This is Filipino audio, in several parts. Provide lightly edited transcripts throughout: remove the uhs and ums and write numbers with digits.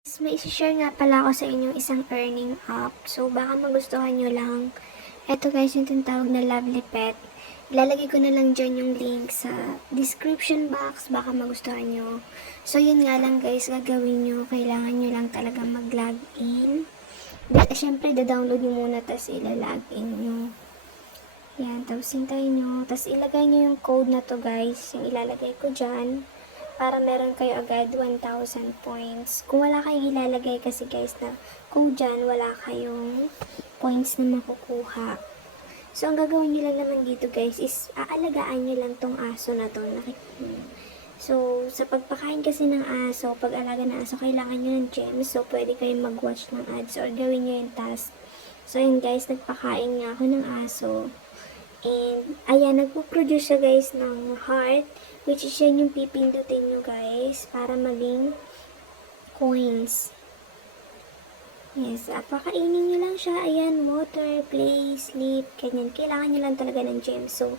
May isi-share nga pala ako sa inyo isang earning app. So, baka magustuhan nyo lang. Eto guys, yung tinatawag na Lovely Pet. Ilalagay ko na lang dyan yung link sa description box. Baka magustuhan nyo. So, yun nga lang guys, gagawin nyo. Kailangan nyo lang talaga mag-login. Siyempre, da-download nyo muna, tapos ila-login nyo. Yan, tapos hintayin nyo. Tapos ilagay nyo yung code na to guys. Yung ilalagay ko dyan. Para meron kayo agad 1,000 points. Kung wala kayong ilalagay kasi guys na kung dyan wala kayong points na makukuha. So, ang gagawin nyo lang naman dito guys is aalagaan nyo lang tong aso na to. So, sa pagpakain kasi ng aso, pag-alaga ng aso, kailangan nyo ng gems. So, pwede kayong mag-watch ng ads or gawin nyo yung task. So, yun guys, nagpakain nga ako ng aso. And, ayan, nagpo-produce siya guys ng heart, which is yan yung pipindutin nyo guys, para maging coins. Yes, pakainin nyo lang siya. Ayan, water, play, sleep, ganyan. Kailangan nyo lang talaga ng gems. So,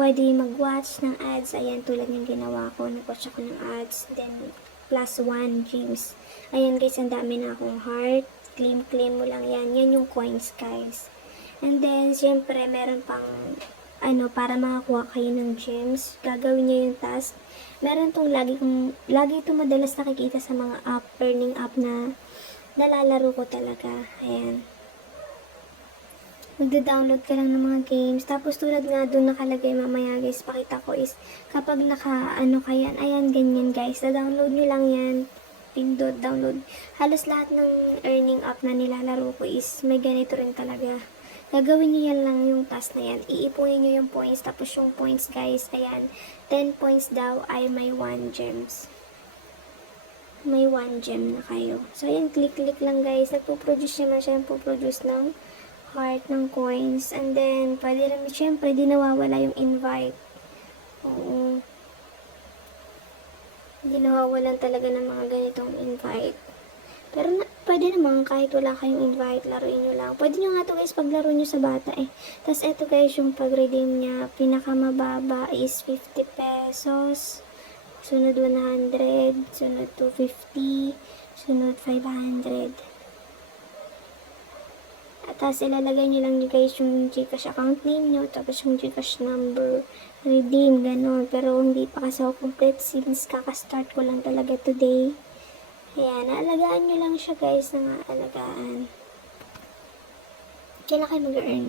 pwede mag-watch ng ads. Ayan, tulad yung ginawa ko. Nag-watch ako ng ads. Then, plus 1 gems. Ayan guys, ang dami na akong heart. Claim mo lang yan. Yan yung coins guys. And then, syempre, meron pang, para makakuha kayo ng gems. Gagawin niyo yung task. Meron tong lagi itong madalas nakikita sa mga app, earning app na nalalaro ko talaga. Ayan. Magda-download ka lang ng mga games. Tapos, tulad nga doon nakalagay mamaya guys, pakita ko is, kapag kayan, ayan, ganyan guys. Na-download nyo lang yan. Pindot, download. Halos lahat ng earning app na nilalaro ko is, may ganito rin talaga. Gagawin nyo yan lang yung task na yan. Iipunin nyo yung points. Tapos yung points guys, ayan. 10 points daw ay may 1 gems. May 1 gem na kayo. So, ayan, click lang guys. Nagpo-produce naman siya. Nagpo-produce ng heart, ng coins. And then, pwede rin, syempre, di nawawala yung invite. Oo. Hindi nawawalan talaga ng mga ganitong invite. Pero pwede naman kahit wala kayong invite, laruin nyo lang. Pwede nyo nga to guys paglaro nyo sa bata eh. Tapos eto guys yung pag-redeem niya, pinakamababa is 50 pesos. Sunod 100, sunod 250, sunod 500. At tapos ilalagay nyo lang guys yung Gcash account name nyo, tapos yung Gcash number, redeem, ganun. Pero hindi pa kasi ako complete since kakastart ko lang talaga today. Ayan, naalagaan nyo lang siya guys, na alagaan. Kailan kayo mag-earn?